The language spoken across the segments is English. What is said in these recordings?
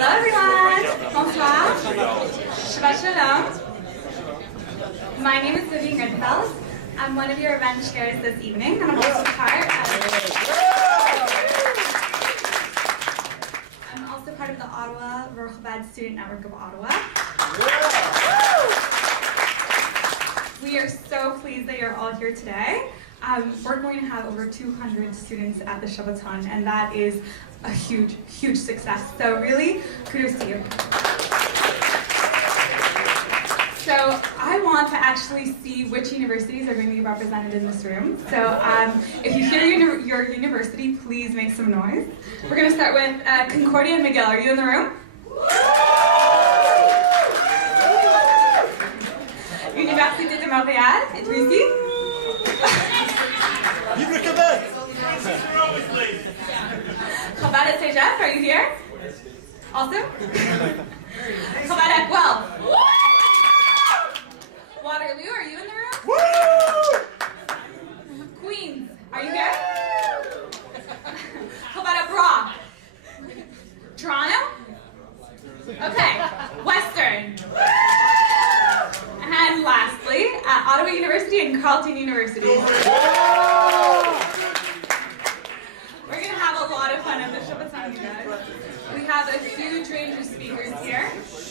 Hello everyone. Bonsoir. Shabbat Shalom. My name is Vivian Grinfeld. I'm one of your event chairs this evening, and I'm also part of the Ottawa Rural Chabad Student Network of Ottawa. We are so pleased that you're all here today. We're going to have over 200 students at the Shabbaton, and that is a huge, huge success. So really, kudos to you. So I want to actually see which universities are going to be represented in this room. So if you hear your university, please make some noise. We're going to start with Concordia and McGill. Are you in the room? Université de Montréal, Idrissi. Libre Québec! Chabad at Saint-Jeff, are you here? Also? Chabad at Guelph. Waterloo, are you in the room? Queens, are you here? Chabad at Brock. Toronto? Okay, Western. And lastly, at Ottawa University and Carleton University. We're going to have a lot of fun at the Shabbaton, you guys. We have a huge range of speakers here,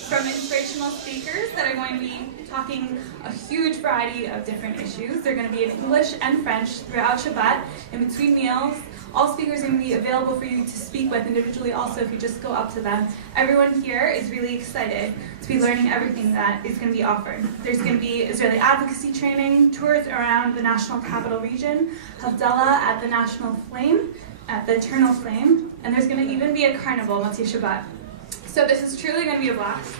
from inspirational speakers that are going to be talking a huge variety of different issues. They're going to be in English and French throughout Shabbat, in between meals. All speakers are going to be available for you to speak with individually also if you just go up to them. Everyone here is really excited to be learning everything that is going to be offered. There's going to be Israeli advocacy training, tours around the National Capital Region, Havdalah at the National Flame, at the Eternal Flame, and there's going to even be a carnival, Motzei Shabbat. So this is truly going to be a blast.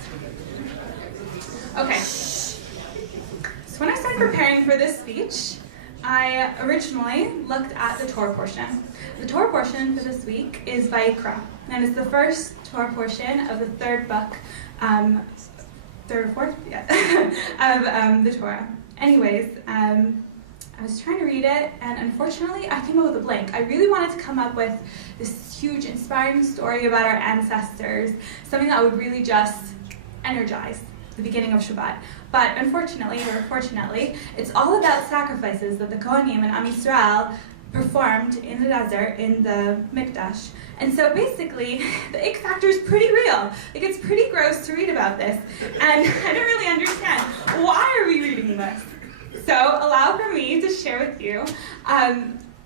Okay, so when I started preparing for this speech, I originally looked at the Torah portion. The Torah portion for this week is Vayikra, and it's the first Torah portion of the third book, third or fourth, yeah, of the Torah. Anyways, I was trying to read it, and unfortunately, I came up with a blank. I really wanted to come up with this huge, inspiring story about our ancestors, something that would really just energize the beginning of Shabbat. But unfortunately, or fortunately, it's all about sacrifices that the Kohanim and Am Yisrael performed in the desert, in the Mikdash. And so basically, the ick factor is pretty real. Like, it's pretty gross to read about this. And I don't really understand, why are we reading this? So allow for me to share with you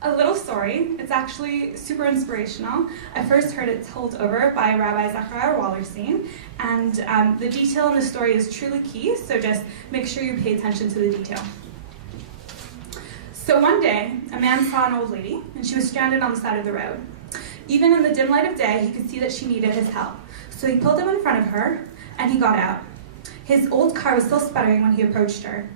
a little story. It's actually super inspirational. I first heard it told over by Rabbi Zachariah Wallerstein, and the detail in the story is truly key, so just make sure you pay attention to the detail. So one day, a man saw an old lady, and she was stranded on the side of the road. Even in the dim light of day, he could see that she needed his help. So he pulled him in front of her, and he got out. His old car was still sputtering when he approached her.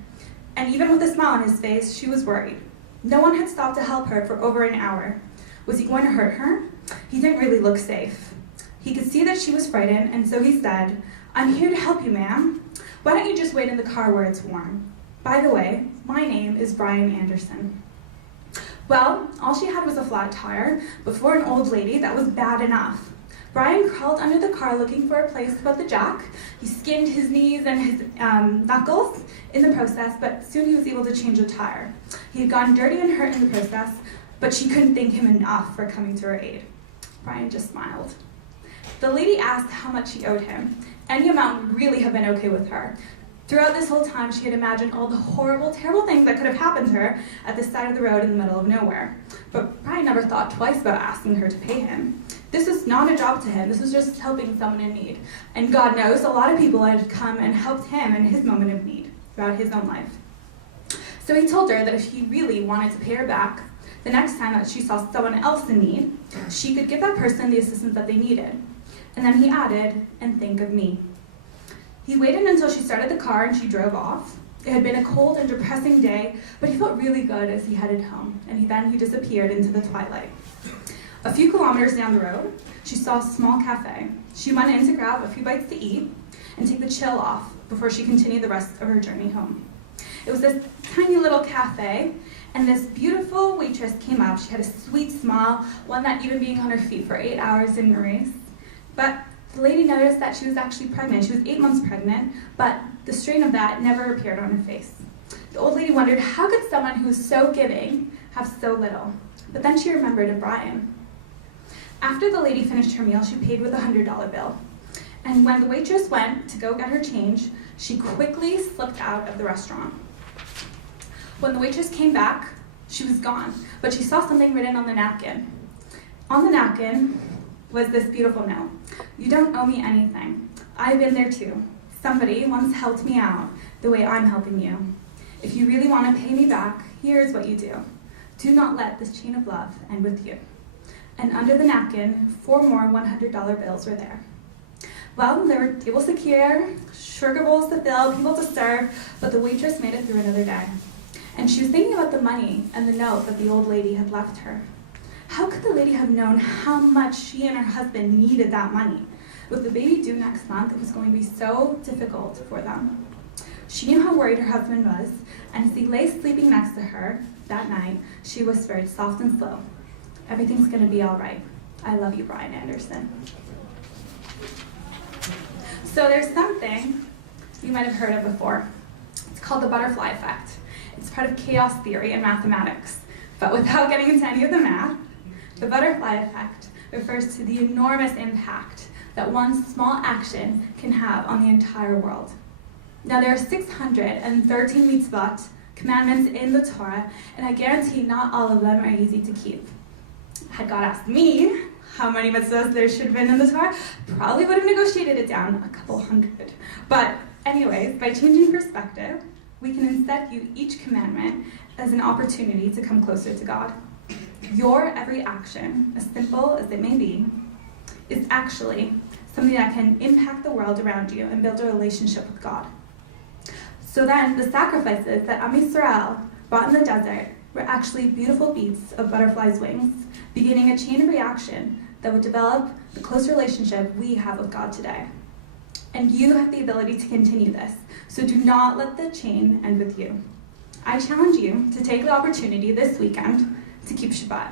And even with a smile on his face, she was worried. No one had stopped to help her for over an hour. Was he going to hurt her? He didn't really look safe. He could see that she was frightened, and so he said, "I'm here to help you, ma'am. Why don't you just wait in the car where it's warm? By the way, my name is Brian Anderson." Well, all she had was a flat tire, but for an old lady, that was bad enough. Brian crawled under the car looking for a place to put the jack. He skinned his knees and his knuckles in the process, but soon he was able to change the tire. He had gotten dirty and hurt in the process, but she couldn't thank him enough for coming to her aid. Brian just smiled. The lady asked how much she owed him. Any amount would really have been okay with her. Throughout this whole time, she had imagined all the horrible, terrible things that could have happened to her at the side of the road in the middle of nowhere. But Brian never thought twice about asking her to pay him. This was not a job to him. This was just helping someone in need. And God knows a lot of people had come and helped him in his moment of need throughout his own life. So he told her that if he really wanted to pay her back, the next time that she saw someone else in need, she could give that person the assistance that they needed. And then he added, "And think of me." He waited until she started the car and she drove off. It had been a cold and depressing day, but he felt really good as he headed home, and then he disappeared into the twilight. A few kilometers down the road, she saw a small cafe. She went in to grab a few bites to eat and take the chill off before she continued the rest of her journey home. It was this tiny little cafe, and this beautiful waitress came up. She had a sweet smile, one that even being on her feet for 8 hours didn't erase. But The lady noticed that she was actually pregnant. She was 8 months pregnant, but the strain of that never appeared on her face. The old lady wondered, how could someone who was so giving have so little? But then she remembered of Brian. After the lady finished her meal, she paid with a $100 bill. And when the waitress went to go get her change, she quickly slipped out of the restaurant. When the waitress came back, she was gone, but she saw something written on the napkin. On the napkin was this beautiful note. You don't owe me anything. I've been there too. Somebody once helped me out the way I'm helping you. If you really want to pay me back, here's what you do. Do not let this chain of love end with you. And under the napkin, 4 more $100 bills were there. Well, there were tables to clear, sugar bowls to fill, people to serve, but the waitress made it through another day. And she was thinking about the money and the note that the old lady had left her. How could the lady have known how much she and her husband needed that money? With the baby due next month, it was going to be so difficult for them. She knew how worried her husband was, and as he lay sleeping next to her that night, she whispered, soft and slow, everything's gonna be all right. I love you, Brian Anderson. So there's something you might have heard of before. It's called the butterfly effect. It's part of chaos theory and mathematics. But without getting into any of the math, the butterfly effect refers to the enormous impact that one small action can have on the entire world. Now there are 613 mitzvot, commandments in the Torah, and I guarantee not all of them are easy to keep. Had God asked me how many mitzvahs there should have been in the Torah, probably would have negotiated it down a couple hundred. But anyways, by changing perspective, we can instead view each commandment as an opportunity to come closer to God. Your every action, as simple as it may be, is actually something that can impact the world around you and build a relationship with God. So then, the sacrifices that Am Yisrael brought in the desert were actually beautiful beats of butterflies' wings, beginning a chain of reaction that would develop the close relationship we have with God today. And you have the ability to continue this, so do not let the chain end with you. I challenge you to take the opportunity this weekend to keep Shabbat.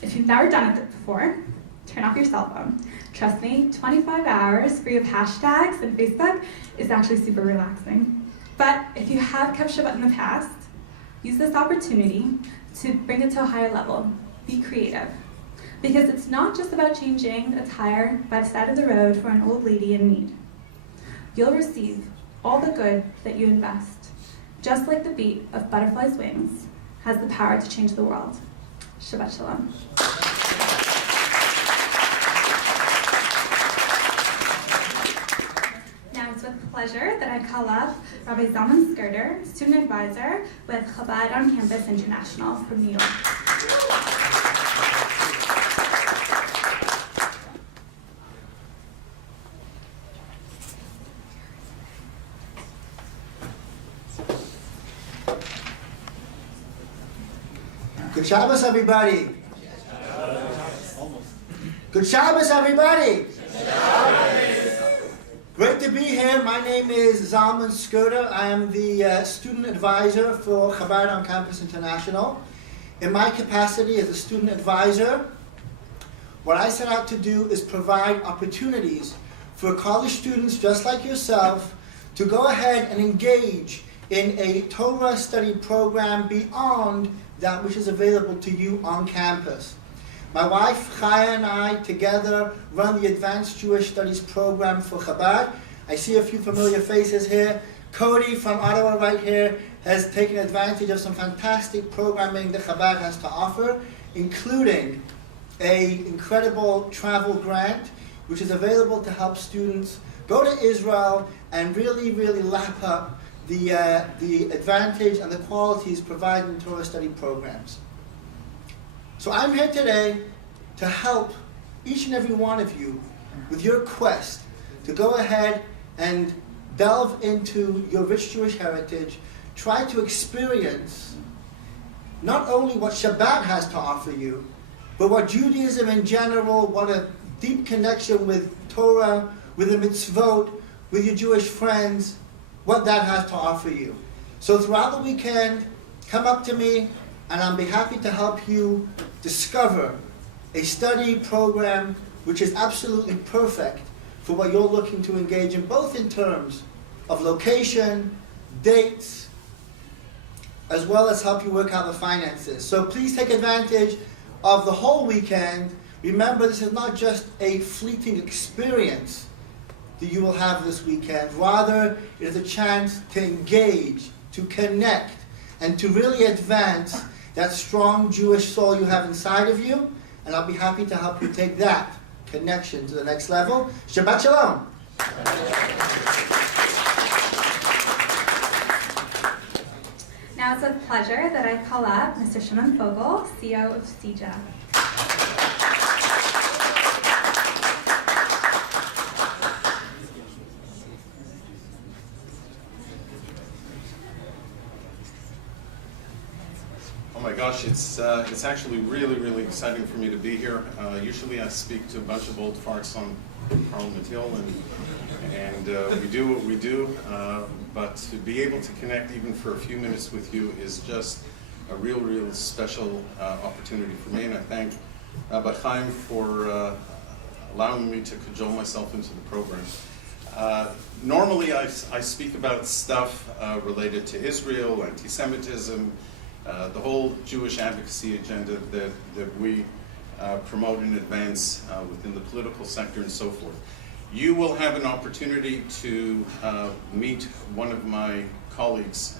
If you've never done it before, turn off your cell phone. Trust me, 25 hours free of hashtags and Facebook is actually super relaxing. But if you have kept Shabbat in the past, use this opportunity to bring it to a higher level. Be creative. Because it's not just about changing a tire by the side of the road for an old lady in need. You'll receive all the good that you invest, just like the beat of butterflies' wings has the power to change the world. Shabbat Shalom. Now it's with pleasure that I call up Rabbi Zalman Skirder, student advisor with Chabad on Campus International from New York. Good Shabbos, everybody. Good Shabbos, everybody. Great to be here. My name is Zalman Skirder. I am the student advisor for Chabad on Campus International. In my capacity as a student advisor, what I set out to do is provide opportunities for college students just like yourself to go ahead and engage in a Torah study program beyond that which is available to you on campus. My wife, Chaya, and I together run the Advanced Jewish Studies program for Chabad. I see a few familiar faces here. Cody from Ottawa right here has taken advantage of some fantastic programming that Chabad has to offer, including an incredible travel grant, which is available to help students go to Israel and really lap up the advantage and the qualities provided in Torah study programs. So I'm here today to help each and every one of you with your quest to go ahead and delve into your rich Jewish heritage, try to experience not only what Shabbat has to offer you, but what Judaism in general, what a deep connection with Torah, with the mitzvot, with your Jewish friends, what that has to offer you. So throughout the weekend, come up to me and I'll be happy to help you discover a study program which is absolutely perfect for what you're looking to engage in, both in terms of location, dates, as well as help you work out the finances. So please take advantage of the whole weekend. Remember, this is not just a fleeting experience that you will have this weekend. Rather, it is a chance to engage, to connect, and to really advance that strong Jewish soul you have inside of you. And I'll be happy to help you take that connection to the next level. Shabbat Shalom. Now it's a pleasure that I call up Mr. Shimon Fogel, CEO of CEJA. Oh my gosh, it's actually really exciting for me to be here. Usually I speak to a bunch of old farts on Parliament Hill, and we do what we do, but to be able to connect even for a few minutes with you is just a real special opportunity for me, and I thank Rabbi Chaim for allowing me to cajole myself into the program. Normally I speak about stuff related to Israel, anti-Semitism, the whole Jewish advocacy agenda that we promote and advance within the political sector and so forth. You will have an opportunity to meet one of my colleagues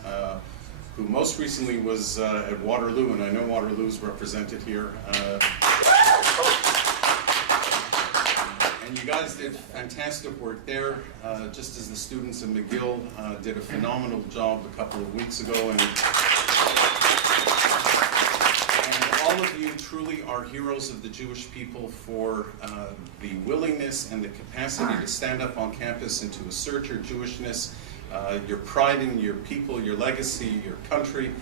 who most recently was at Waterloo, and I know Waterloo is represented here. And you guys did fantastic work there, just as the students in McGill did a phenomenal job a couple of weeks ago. And all of you truly are heroes of the Jewish people for the willingness and the capacity to stand up on campus and to assert your Jewishness, your pride in your people, your legacy, your country.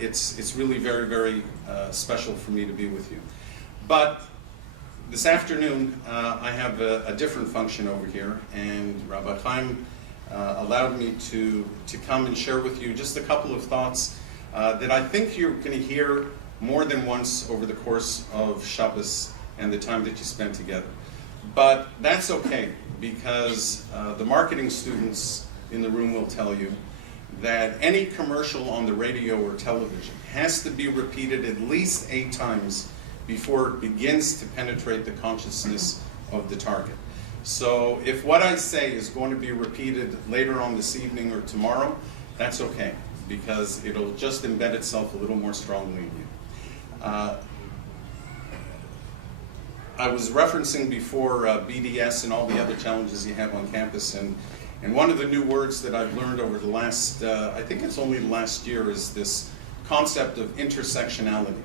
It's really very special for me to be with you. But this afternoon, I have a different function over here, and Rabbi Chaim allowed me to come and share with you just a couple of thoughts that I think you're going to hear more than once over the course of Shabbos and the time that you spend together. But that's okay, because the marketing students in the room will tell you that any commercial on the radio or television has to be repeated at least 8 times before it begins to penetrate the consciousness of the target. So if what I say is going to be repeated later on this evening or tomorrow, that's okay, because it'll just embed itself a little more strongly in you. I was referencing before BDS and all the other challenges you have on campus, and one of the new words that I've learned over the last, I think it's only the last year, is this concept of intersectionality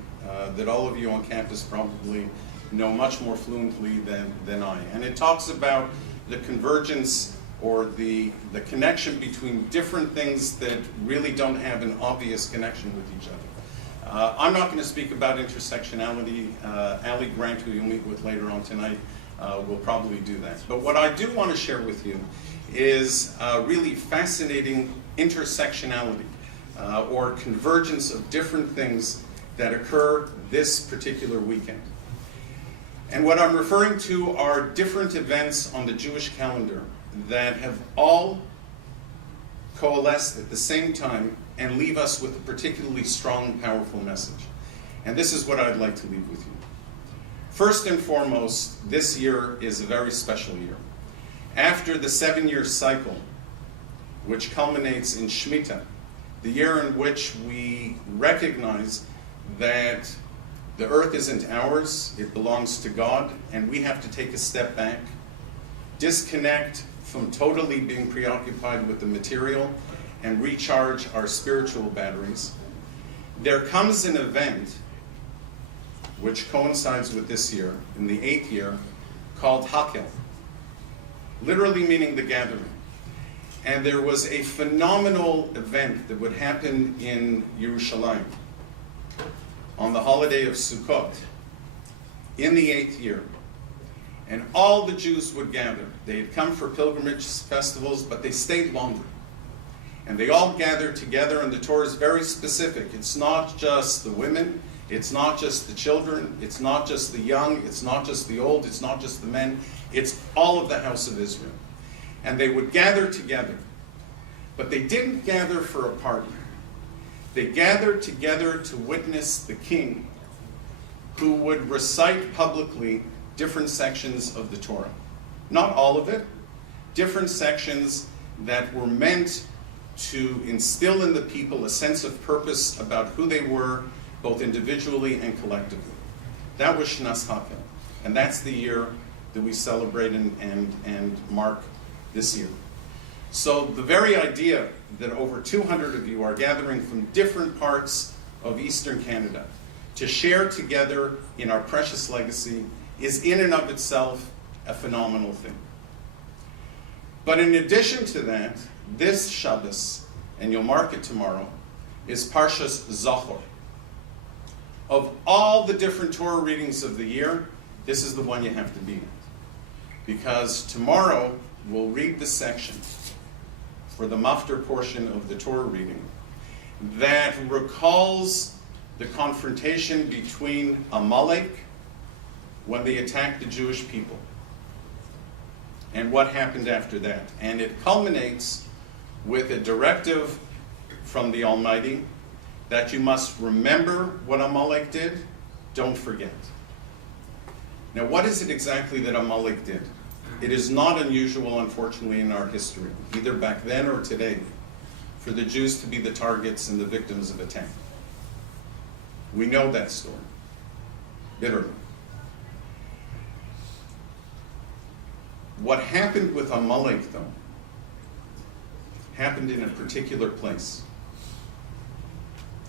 that all of you on campus probably know much more fluently than I. And it talks about the convergence or the connection between different things that really don't have an obvious connection with each other. I'm not going to speak about intersectionality. Ali Grant, who you'll meet with later on tonight, will probably do that. But what I do want to share with you is really fascinating intersectionality or convergence of different things that occur this particular weekend. And what I'm referring to are different events on the Jewish calendar that have all coalesced at the same time and leave us with a particularly strong and powerful message. And this is what I'd like to leave with you. First and foremost, this year is a very special year. After the 7-year cycle, which culminates in Shemitah, the year in which we recognize that the earth isn't ours, it belongs to God, and we have to take a step back, disconnect from totally being preoccupied with the material, and recharge our spiritual batteries. There comes an event which coincides with this year, in the 8th year, called Hakel, literally meaning the gathering. And there was a phenomenal event that would happen in Yerushalayim on the holiday of Sukkot in the 8th year. And all the Jews would gather. They had come for pilgrimage festivals, but they stayed longer. And they all gathered together, and the Torah is very specific. It's not just the women, It's not just the children, it's not just the young, it's not just the old, it's not just the men, it's all of the house of Israel. And they would gather together. But they didn't gather for a party. They gathered together to witness the king, who would recite publicly different sections of the Torah. Not all of it, different sections that were meant to instill in the people a sense of purpose about who they were, both individually and collectively. That was Shnas Hakel, and that's the year that we celebrate and mark this year. So the very idea that over 200 of you are gathering from different parts of Eastern Canada to share together in our precious legacy is in and of itself a phenomenal thing. But in addition to that, this Shabbos, and you'll mark it tomorrow, is Parshas Zachor. Of all the different Torah readings of the year, this is the one you have to be in. Because tomorrow we'll read the section for the Maftir portion of the Torah reading that recalls the confrontation between Amalek when they attacked the Jewish people and what happened after that. And it culminates with a directive from the Almighty that you must remember what Amalek did, don't forget. Now, what is it exactly that Amalek did? It is not unusual, unfortunately, in our history, either back then or today, for the Jews to be the targets and the victims of attack. We know that story, bitterly. What happened with Amalek, though, happened in a particular place.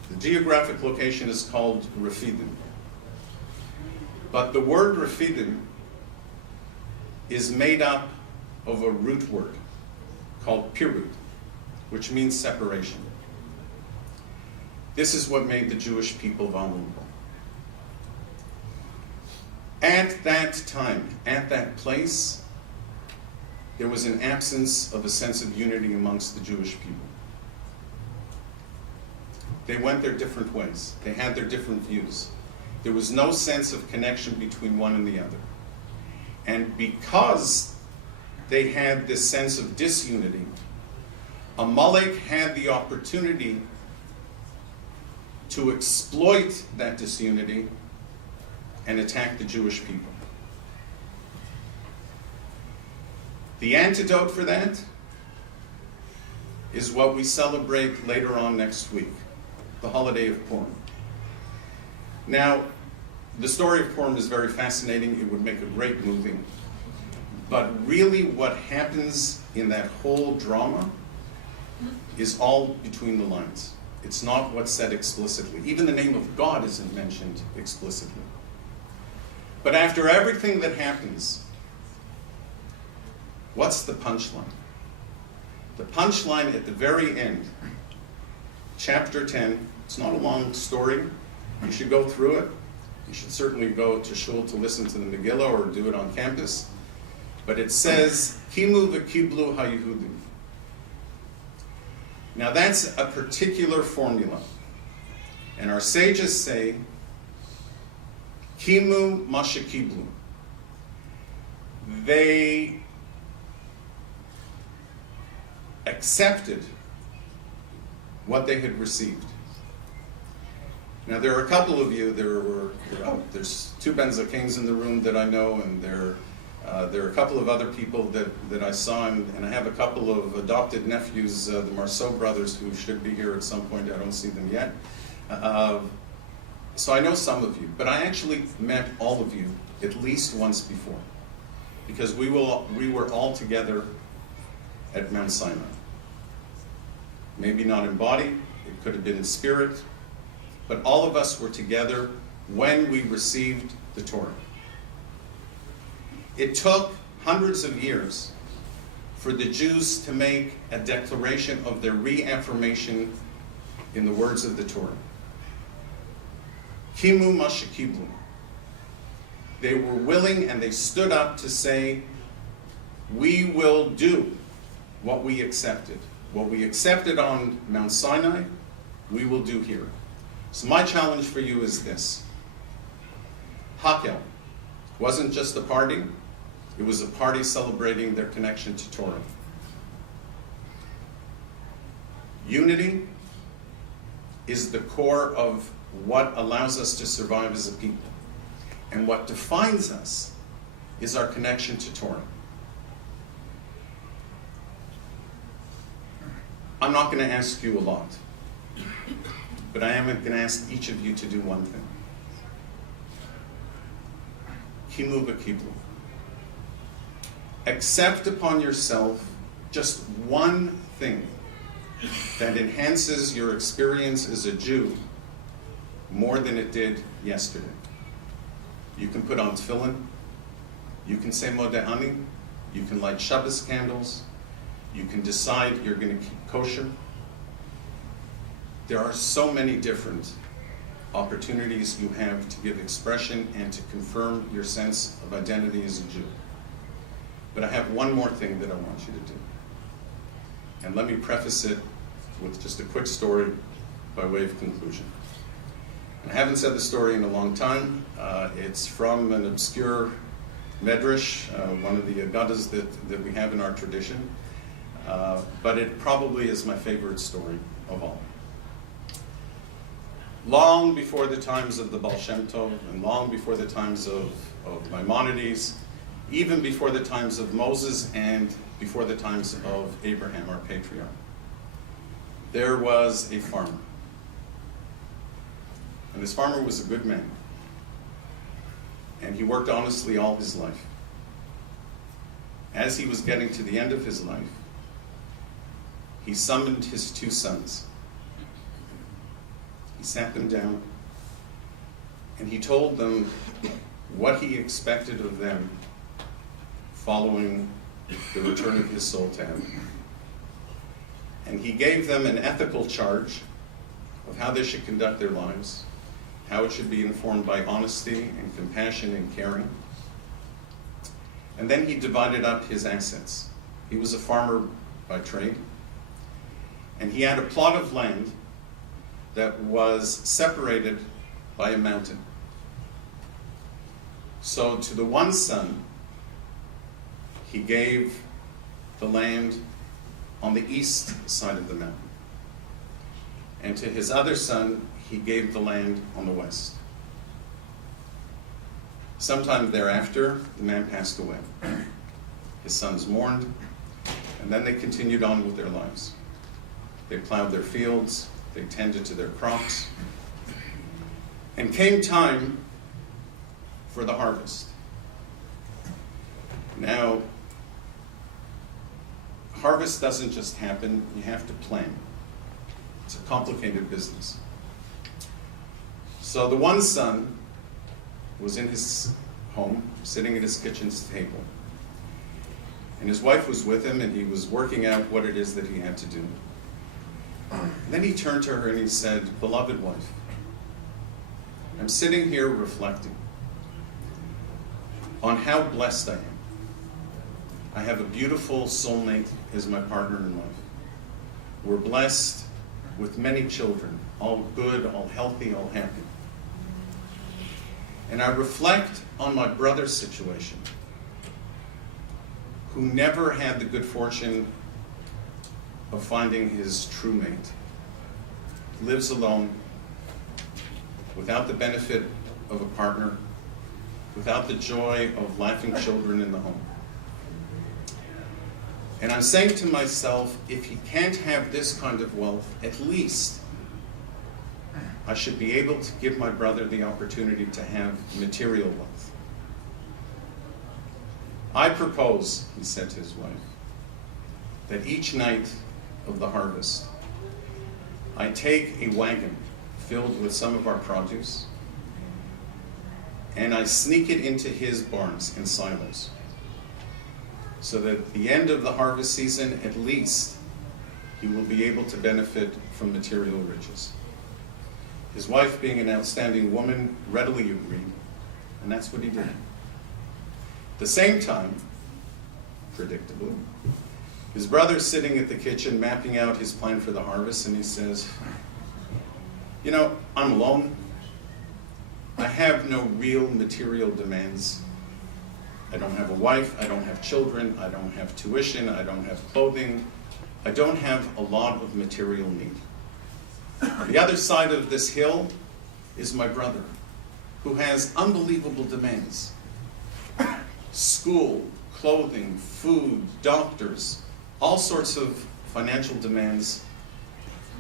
The geographic location is called Refidim. But the word Refidim is made up of a root word called pirut, which means separation. This is what made the Jewish people vulnerable. At that time, at that place, there was an absence of a sense of unity amongst the Jewish people. They went their different ways. They had their different views. There was no sense of connection between one and the other. And because they had this sense of disunity, Amalek had the opportunity to exploit that disunity and attack the Jewish people. The antidote for that is what we celebrate later on next week, the holiday of Purim. Now, the story of Purim is very fascinating. It would make a great movie. But really what happens in that whole drama is all between the lines. It's not what's said explicitly. Even the name of God isn't mentioned explicitly. But after everything that happens, what's the punchline? The punchline at the very end, chapter 10, it's not a long story. You should go through it. You should certainly go to shul to listen to the Megillah or do it on campus. But it says, Kimu v'kiblu ha'Yehudim. Now that's a particular formula. And our sages say, Kimu mashakiblu. They accepted what they had received. Now there are a couple of you, there's two Benza Kings in the room that I know, and there are a couple of other people that I saw, and I have a couple of adopted nephews, the Marceau brothers, who should be here at some point. I don't see them yet. So I know some of you, but I actually met all of you at least once before, because we were all together at Mount Sinai. Maybe not in body, it could have been in spirit, but all of us were together when we received the Torah. It took hundreds of years for the Jews to make a declaration of their reaffirmation in the words of the Torah. Kimu mashakiblu. They were willing and they stood up to say, we will do what we accepted. What we accepted on Mount Sinai, we will do here. So my challenge for you is this. Hakel wasn't just a party, it was a party celebrating their connection to Torah. Unity is the core of what allows us to survive as a people. And what defines us is our connection to Torah. I'm not going to ask you a lot, but I am going to ask each of you to do one thing. Kimu b'kiblu. Accept upon yourself just one thing that enhances your experience as a Jew more than it did yesterday. You can put on tefillin, you can say Modeh Ani, you can light Shabbos candles, you can decide you're going to keep kosher. There are so many different opportunities you have to give expression and to confirm your sense of identity as a Jew. But I have one more thing that I want you to do. And let me preface it with just a quick story by way of conclusion. And I haven't said the story in a long time. It's from an obscure medrash, one of the agadas that we have in our tradition. But it probably is my favorite story of all. Long before the times of the Baal Shem Tov, and long before the times of Maimonides, even before the times of Moses and before the times of Abraham, our patriarch, there was a farmer. And this farmer was a good man. And he worked honestly all his life. As he was getting to the end of his life, he summoned his two sons. He sat them down, and he told them what he expected of them following the return of his soul to heaven. And he gave them an ethical charge of how they should conduct their lives, how it should be informed by honesty and compassion and caring. And then he divided up his assets. He was a farmer by trade, and he had a plot of land that was separated by a mountain. So to the one son, he gave the land on the east side of the mountain. And to his other son, he gave the land on the west. Sometime thereafter, the man passed away. His sons mourned, and then they continued on with their lives. They plowed their fields, they tended to their crops, and came time for the harvest. Now, harvest doesn't just happen, you have to plan. It's a complicated business. So the one son was in his home, sitting at his kitchen table. And his wife was with him, and he was working out what it is that he had to do. And then he turned to her and he said, "Beloved wife, I'm sitting here reflecting on how blessed I am. I have a beautiful soulmate as my partner in life. We're blessed with many children, all good, all healthy, all happy. And I reflect on my brother's situation, who never had the good fortune of finding his true mate, lives alone, without the benefit of a partner, without the joy of laughing children in the home. And I'm saying to myself, if he can't have this kind of wealth, at least I should be able to give my brother the opportunity to have material wealth. I propose," he said to his wife, "that each night of the harvest, I take a wagon filled with some of our produce, and I sneak it into his barns and silos, so that at the end of the harvest season, at least, he will be able to benefit from material riches." His wife, being an outstanding woman, readily agreed, and that's what he did. At the same time, predictably, his brother's sitting at the kitchen mapping out his plan for the harvest, and he says, You know, I'm alone. I have no real material demands. I don't have a wife, I don't have children, I don't have tuition, I don't have clothing. I don't have a lot of material need. The other side of this hill is my brother, who has unbelievable demands. School, clothing, food, doctors, all sorts of financial demands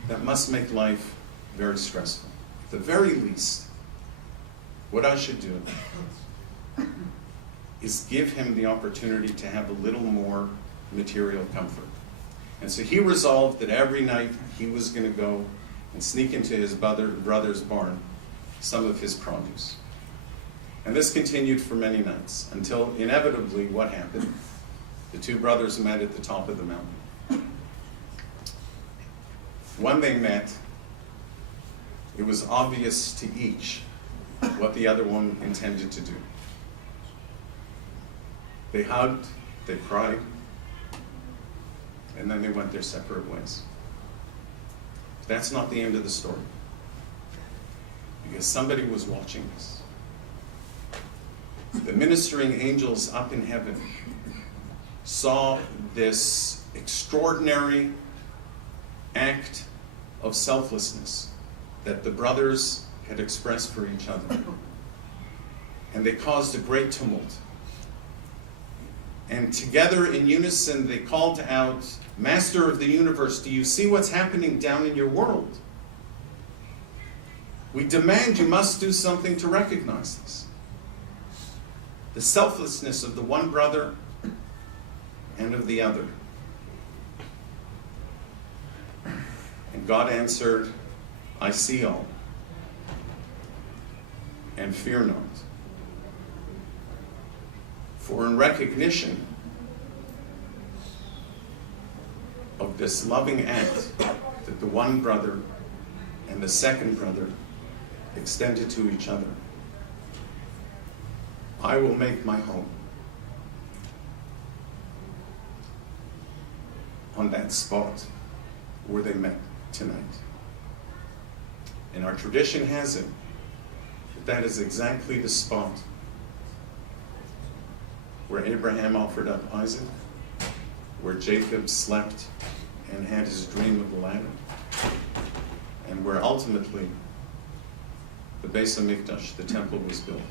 that must make life very stressful. At the very least, what I should do is give him the opportunity to have a little more material comfort. And so he resolved that every night he was going to go and sneak into his brother's barn some of his produce. And this continued for many nights, until inevitably what happened? The two brothers met at the top of the mountain. When they met, it was obvious to each what the other one intended to do. They hugged, they cried, and then they went their separate ways. That's not the end of the story, because somebody was watching this. The ministering angels up in heaven saw this extraordinary act of selflessness that the brothers had expressed for each other. And they caused a great tumult. And together in unison they called out, "Master of the universe, do you see what's happening down in your world? We demand you must do something to recognize this." The selflessness of the one brother and of the other. And God answered, "I see all, and fear not." For in recognition of this loving act that the one brother and the second brother extended to each other, I will make my home on that spot where they met tonight. And our tradition has it that that is exactly the spot where Abraham offered up Isaac, where Jacob slept and had his dream of the ladder, and where ultimately the Beis HaMikdash, the temple, was built.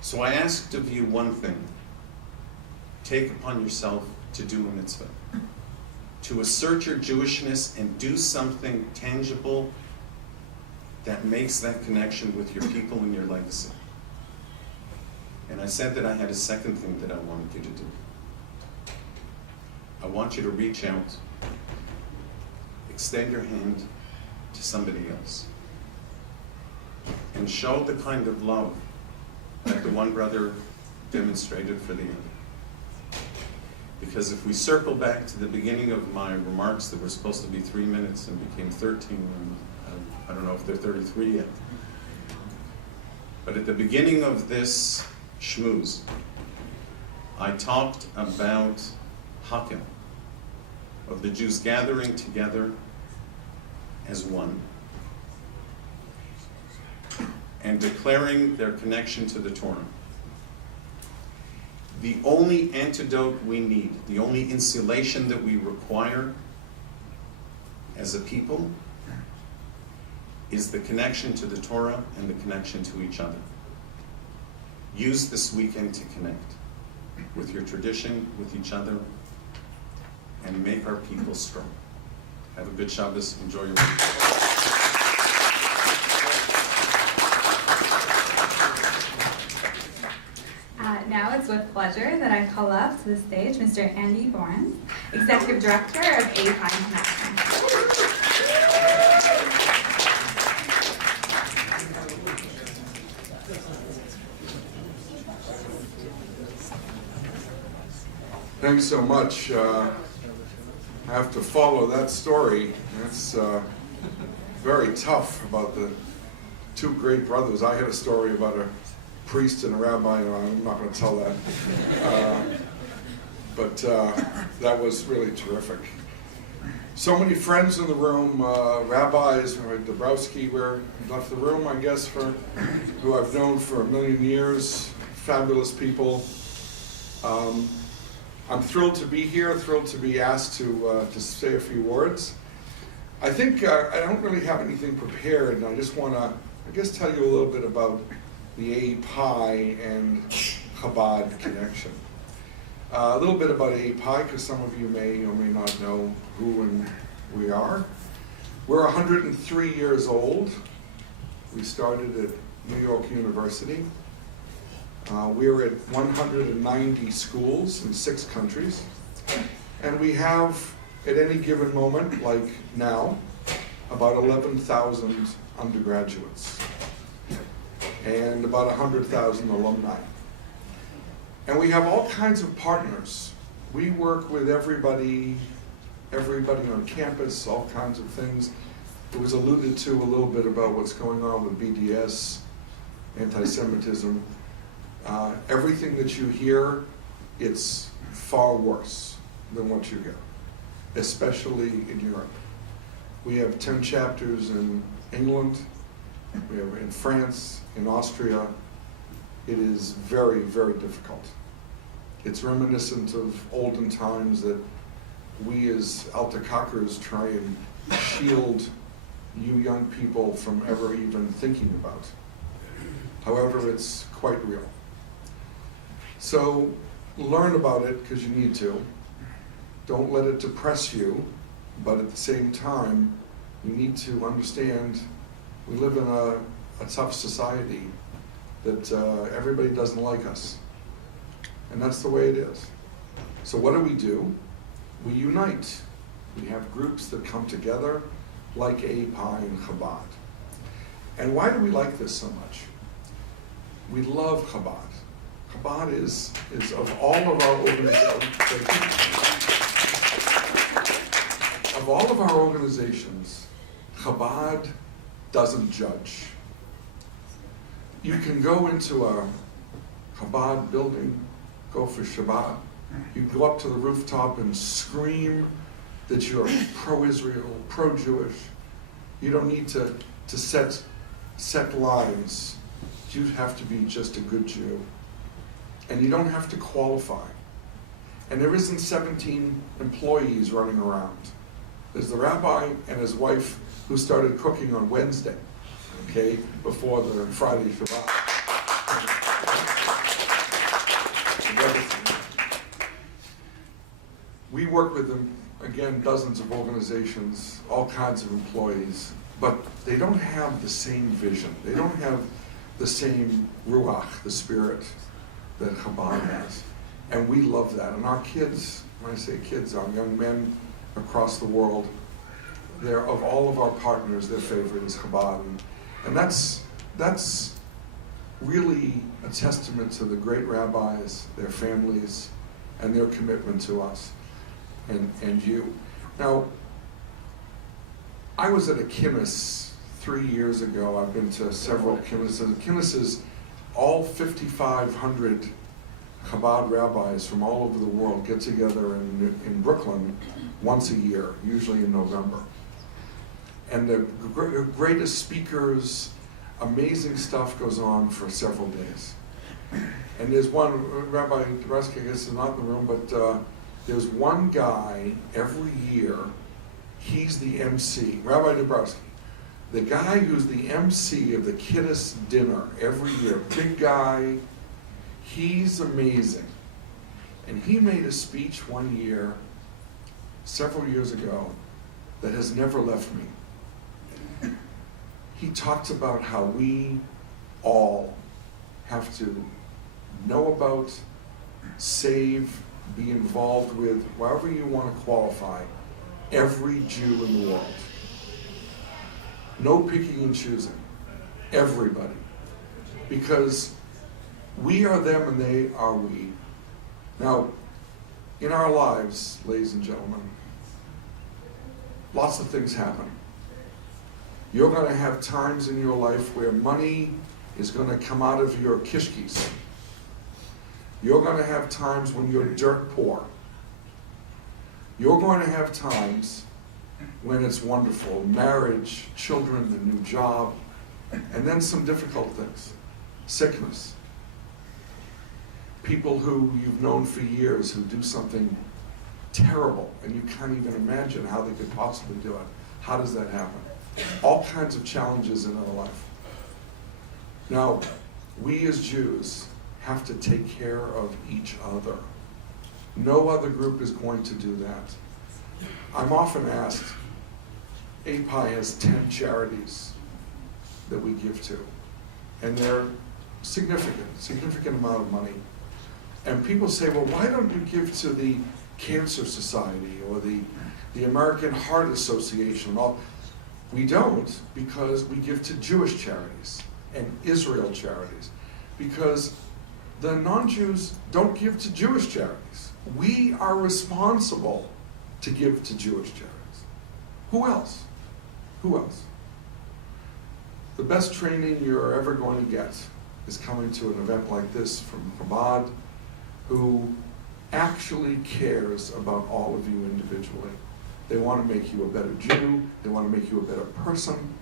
So I asked of you one thing. Take upon yourself to do a mitzvah, to assert your Jewishness and do something tangible that makes that connection with your people and your legacy. And I said that I had a second thing that I wanted you to do. I want you to reach out, extend your hand to somebody else, and show the kind of love that the one brother demonstrated for the other. Because if we circle back to the beginning of my remarks that were supposed to be 3 minutes and became 13, and I don't know if they're 33 yet. But at the beginning of this schmooze, I talked about Hakel, of the Jews gathering together as one and declaring their connection to the Torah. The only antidote we need, the only insulation that we require as a people, is the connection to the Torah and the connection to each other. Use this weekend to connect with your tradition, with each other, and make our people strong. Have a good Shabbos. Enjoy your week. Now it's with pleasure that I call up to the stage Mr. Andy Boren, Executive Director of API International. Thanks so much. I have to follow that story. That's very tough about the two great brothers. I had a story about a priest and a rabbi. I'm not going to tell that. But that was really terrific. So many friends in the room, rabbis, Dabrowski, where he left the room, I guess, who I've known for a million years, fabulous people. I'm thrilled to be here, thrilled to be asked to say a few words. I think I don't really have anything prepared, and I just want to, I guess, tell you a little bit about the API and Chabad connection. A little bit about API, because some of you may or may not know who and we are. We're 103 years old. We started at New York University. We're at 190 schools in 6 countries. And we have, at any given moment, like now, about 11,000 undergraduates and about 100,000 alumni. And we have all kinds of partners. We work with everybody on campus, all kinds of things. It was alluded to a little bit about what's going on with BDS, anti-Semitism. Everything that you hear, it's far worse than what you hear, especially in Europe. We have 10 chapters in England, we have in France, in Austria. It is very, very difficult. It's reminiscent of olden times that we as Altakakers try and shield you young people from ever even thinking about. However, it's quite real. So learn about it because you need to. Don't let it depress you, but at the same time, you need to understand we live in a tough society that everybody doesn't like us. And that's the way it is. So what do? We unite. We have groups that come together like API and Chabad. And why do we like this so much? We love Chabad. Chabad is of all of our organizations, Chabad doesn't judge. You can go into a Chabad building, go for Shabbat. You go up to the rooftop and scream that you're pro-Israel, pro-Jewish. You don't need to set lines. You have to be just a good Jew. And you don't have to qualify. And there isn't 17 employees running around. There's the rabbi and his wife who started cooking on Wednesday, okay, before the Friday Shabbat. We work with them, again, dozens of organizations, all kinds of employees, but they don't have the same vision. They don't have the same ruach, the spirit that Chabad has. And we love that. And our kids, when I say kids, our young men across the world, they're, of all of our partners, their favorite is Chabad. And that's really a testament to the great rabbis, their families, and their commitment to us and you. Now, I was at a Kiddush 3 years ago. I've been to several Kiddushes. Kiddushes, all 5,500 Chabad rabbis from all over the world get together in Brooklyn once a year, usually in November. And the greatest speakers, amazing stuff goes on for several days. And there's one, Rabbi Dabrowski, I guess is not in the room, but there's one guy every year, he's the MC, Rabbi Dabrowski, the guy who's the MC of the Kiddush dinner every year, big guy, he's amazing. And he made a speech one year, several years ago, that has never left me. He talked about how we all have to know about, save, be involved with, however you want to qualify, every Jew in the world. No picking and choosing. Everybody. Because we are them and they are we. Now, in our lives, ladies and gentlemen, lots of things happen. You're going to have times in your life where money is going to come out of your kishkis. You're going to have times when you're dirt poor. You're going to have times when it's wonderful. Marriage, children, a new job, and then some difficult things. Sickness. People who you've known for years who do something terrible and you can't even imagine how they could possibly do it. How does that happen? All kinds of challenges in our life. Now, we as Jews have to take care of each other. No other group is going to do that. I'm often asked, API has 10 charities that we give to, and they're significant amount of money. And people say, well, why don't you give to the Cancer Society or the American Heart Association? Well, we don't, because we give to Jewish charities and Israel charities, because the non-Jews don't give to Jewish charities. We are responsible to give to Jewish charities. Who else? Who else? The best training you're ever going to get is coming to an event like this from Chabad, who actually cares about all of you individually. They want to make you a better Jew, they want to make you a better person,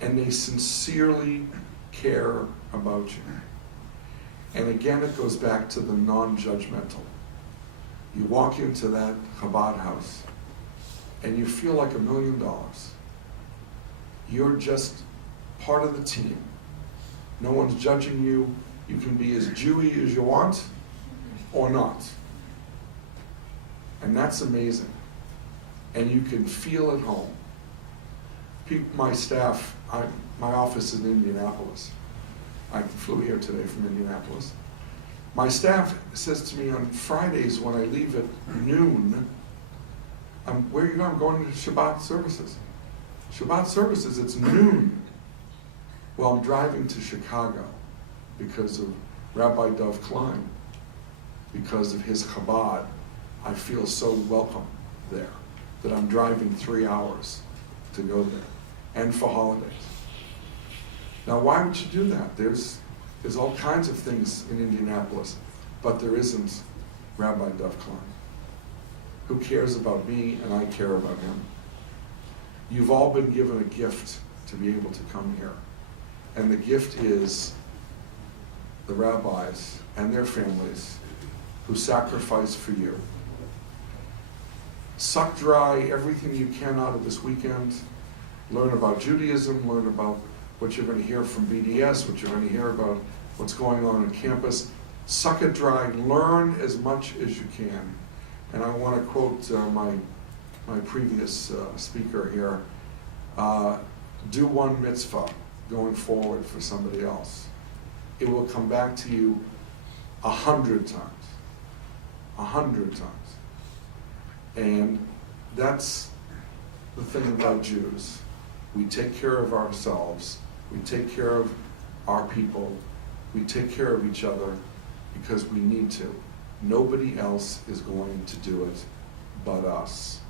and they sincerely care about you. And again, it goes back to the non-judgmental. You walk into that Chabad house, and you feel like $1 million. You're just part of the team. No one's judging you. You can be as Jewy as you want, or not. And that's amazing. And you can feel at home. My staff, my office is in Indianapolis. I flew here today from Indianapolis. My staff says to me on Fridays when I leave at noon, where are you going? I'm going to Shabbat services. Shabbat services, it's noon. Well, I'm driving to Chicago because of Rabbi Dov Klein. Because of his Chabad, I feel so welcome there that I'm driving 3 hours to go there, and for holidays. Now, why would you do that? There's all kinds of things in Indianapolis, but there isn't Rabbi Dov Klein, who cares about me and I care about him. You've all been given a gift to be able to come here, and the gift is the rabbis and their families who sacrifice for you. Suck dry everything you can out of this weekend. Learn about Judaism, learn about what you're going to hear from BDS, what you're going to hear about what's going on campus. Suck it dry, learn as much as you can. And I want to quote my previous speaker here. Do one mitzvah going forward for somebody else. It will come back to you 100 times. 100 times. And that's the thing about Jews. We take care of ourselves, we take care of our people, we take care of each other because we need to. Nobody else is going to do it but us.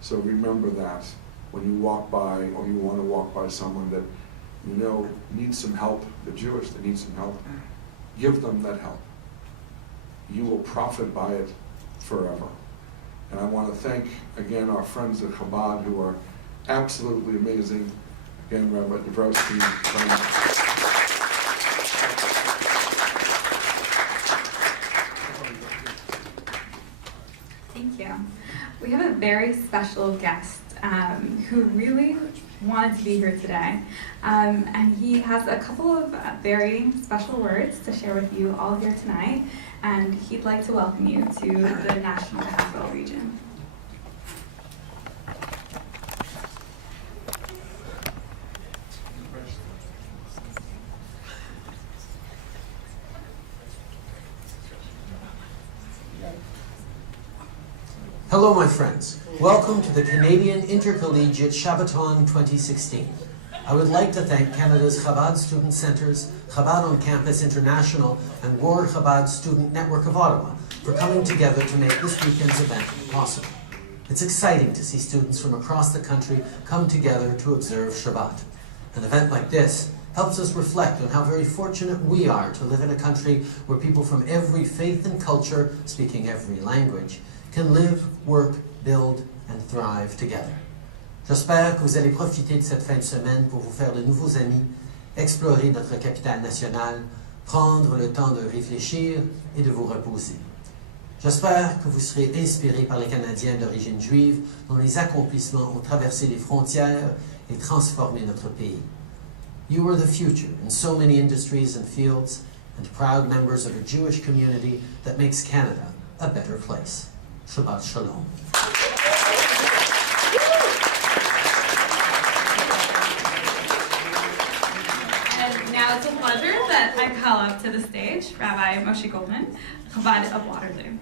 So remember that when you walk by, or you want to walk by someone that you know needs some help, they're Jewish, they need some help, give them that help. You will profit by it forever. And I want to thank, again, our friends at Chabad who are absolutely amazing. Again, Rabbi Dabrowski. Thank you. We have a very special guest who really wanted to be here today. And he has a couple of very special words to share with you all here tonight. And he'd like to welcome you to the National Capital Region. Hello, my friends. Welcome to the Canadian Intercollegiate Shabbaton 2016. I would like to thank Canada's Chabad Student Centres, Chabad on Campus International, and Roar Chabad Student Network of Ottawa for coming together to make this weekend's event possible. It's exciting to see students from across the country come together to observe Shabbat. An event like this helps us reflect on how very fortunate we are to live in a country where people from every faith and culture, speaking every language, can live, work, build, and thrive together. J'espère que vous allez profiter de cette fin de semaine pour vous faire de nouveaux amis, explorer notre capitale nationale, prendre le temps de réfléchir et de vous reposer. J'espère que vous serez inspirés par les Canadiens d'origine juive dont les accomplissements ont traversé les frontières et transformé notre pays. You are the future in so many industries and fields, and proud members of a Jewish community that makes Canada a better place. Shabbat Shalom. And now it's a pleasure that I call up to the stage Rabbi Moshe Goldman, Chabad of Waterloo.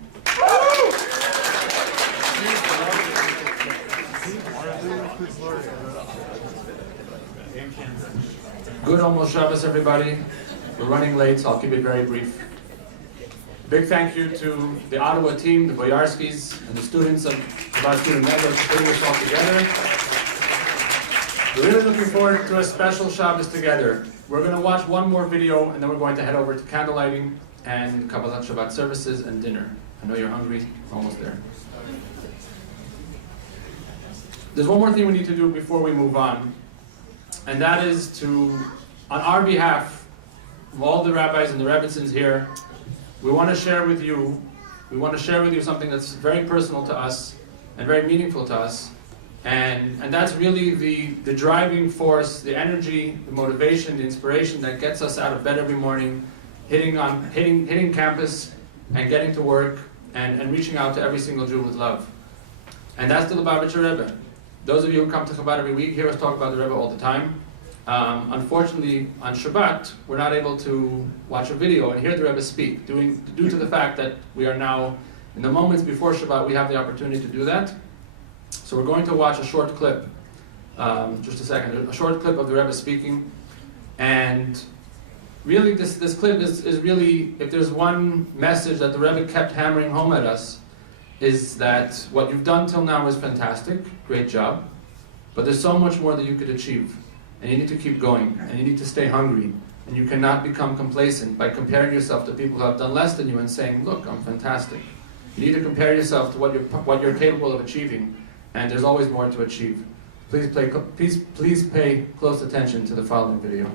Good almost Shabbos, everybody. We're running late, so I'll keep it very brief. Big thank you to the Ottawa team, the Boyarskis, and the students of Chabad Student Network for putting this all together. We're really looking forward to a special Shabbos together. We're going to watch one more video, and then we're going to head over to candlelighting and Kabbalat Shabbat services and dinner. I know you're hungry. We're almost there. There's one more thing we need to do before we move on, and that is to, on our behalf, of all the rabbis and the Rebbitzins here, we want to share with you something that's very personal to us and very meaningful to us, and that's really the driving force, the energy, the motivation, the inspiration that gets us out of bed every morning, hitting campus and getting to work and reaching out to every single Jew with love. And that's the Lubavitcher Rebbe. Those of you who come to Chabad every week hear us talk about the Rebbe all the time. Unfortunately, on Shabbat, we're not able to watch a video and hear the Rebbe speak, due to the fact that we are now, in the moments before Shabbat, we have the opportunity to do that. So we're going to watch a short clip, just a second, a short clip of the Rebbe speaking. And really, this clip is really, if there's one message that the Rebbe kept hammering home at us, is that what you've done till now is fantastic, great job, but there's so much more that you could achieve. And you need to keep going, and you need to stay hungry, and you cannot become complacent by comparing yourself to people who have done less than you and saying, look, I'm fantastic. You need to compare yourself to what you're capable of achieving, and there's always more to achieve. Please pay close attention to the following video.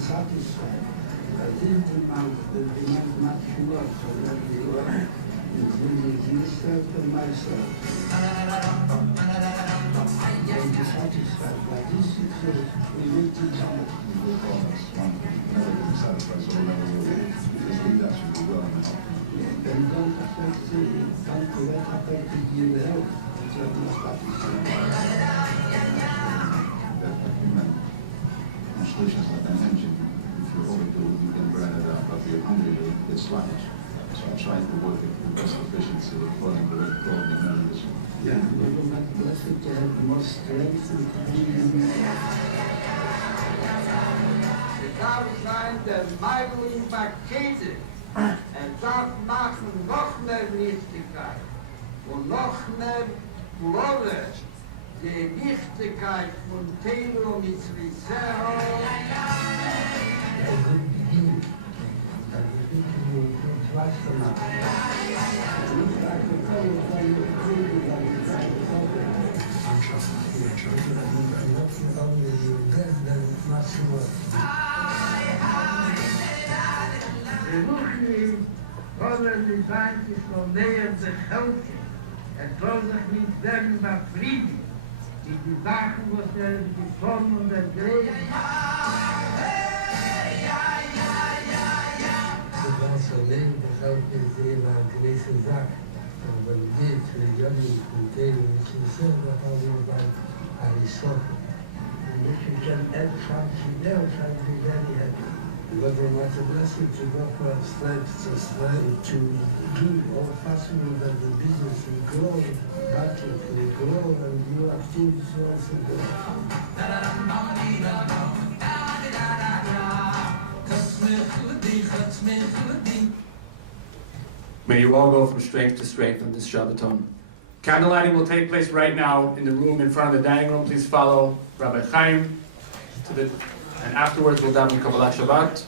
Satisfied. I didn't demand much more, so that the work is really himself and myself. I'm dissatisfied by this success. We need to jump. And don't affect the health. It's not If you're overdoing, you can burn it up, but if you're hungry, it's sluggish. So I'm trying to work at the best efficiency according to the clothing measures. Yeah, we're not blessed to have more strength Es darf sein, der Meidling Pakete. Darf machen noch mehr Wichtigkeit und noch mehr Glore. Die Wichtigkeit von Taylor mit Rizero. Versuchen wollen die Seite von näher sich helfen. Soll sich nicht werden befrieden. Die Sachen, was gefunden und ergriffen. Het was alleen begrijp ik de deze zaak. En wat dit jullie meteen met jezelf dat allemaal bij Aristotle. En dat je kan elk van Fidel zijn die very happy. But we want to bless you to go for strength to do all possible that the business will grow, budget will grow, and your activities also grow. may you all go from strength to strength on this Shabbaton. Candlelighting will take place right now in the room in front of the dining room. Please follow Rabbi Chaim and afterwards we'll daven Kabbalat Shabbat.